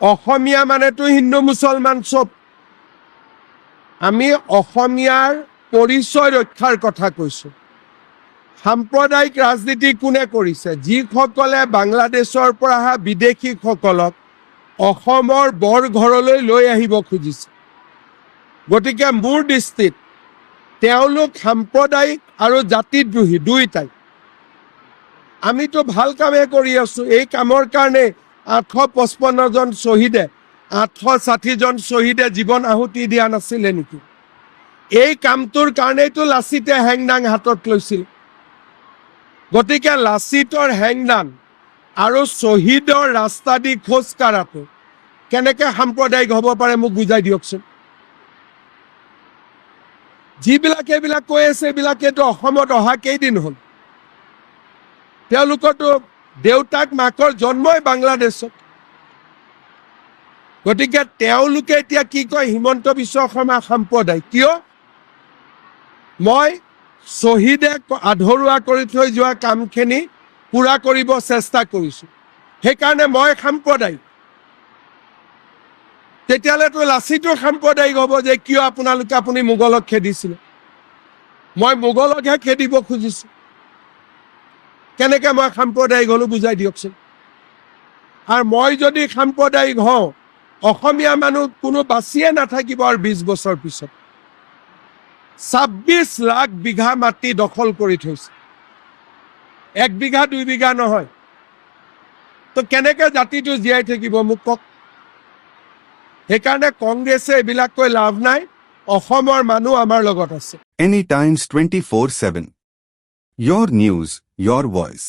অসমীয়া মানেতো হিন্দু মুছলমান চব। আমি অসমীয়াৰ পৰিচয় ৰক্ষাৰ কথা কৈছোঁ। সাম্প্ৰদায়িক ৰাজনীতি কোনে কৰিছে? যিসকলে বাংলাদেশৰ পৰা অহা বিদেশীসকলক অসমৰ বৰঘৰলৈ লৈ আহিব খুজিছে। গতিকে মোৰ দৃষ্টিত তেওঁলোক সাম্প্ৰদায়িক আৰু জাতিদ্ৰোহী দুয়োটাই। আমিতো ভাল কামেই কৰি আছো। এই কামৰ কাৰণে 855 জন শ্বহীদে 860 জন শ্বহীদে জীৱন আহুতি দিয়া নাছিলে নেকি? এই কামটোৰ কাৰণেইতো লাচিতে হেংদাং হাতত লৈছিল। গতিকে লাচিতৰ হেংদাং আৰু শ্বহীদৰ ৰাস্তা দি খোজ কাঢ়াটো কেনেকে সাম্প্ৰদায়িক হ'ব পাৰে মোক বুজাই দিয়কচোন। যিবিলাকে এইবিলাক কৈ আছে, এইবিলাকেতো অসমত অহা কেইদিন হ'ল? তেওঁলোকৰতো দেউতাক মাকৰ জন্মই বাংলাদেশত। গতিকে তেওঁলোকে এতিয়া কি কয়, হিমন্ত বিশ্ব শৰ্মা সাম্প্ৰদায়িক। কিয়? মই শ্বহীদে আধৰুৱা কৰি থৈ যোৱা কামখিনি পূৰা কৰিব চেষ্টা কৰিছোঁ, সেইকাৰণে মই সাম্প্ৰদায়িক। তেতিয়াহ'লেতো লাচিতো সাম্প্ৰদায়িক হ'ব যে কিয় আপুনি মোগলক খেদিছিলে। মই মোগলকহে খেদিব খুজিছোঁ। কেনেকে মই সাম্প্ৰদায়িক হ'লো বুজাই দিয়কচোন। আৰু মই যদি সাম্প্ৰদায়িক হওঁ, অসমীয়া মানুহ কোনো বাচিয়ে নাথাকিব। আৰু 20 বছৰ পিছত 26 লাখ বিঘা মাটি দখল কৰি থৈছে। 1 বিঘা 2 বিঘা নহয়। তো কেনেকে জাতিটো জীয়াই থাকিব মোক কওক। সেইকাৰণে কংগ্ৰেছে এইবিলাক কৈ লাভ নাই। অসমৰ মানুহ আমাৰ লগত আছে। Anytimes 24/7. Your news, your voice.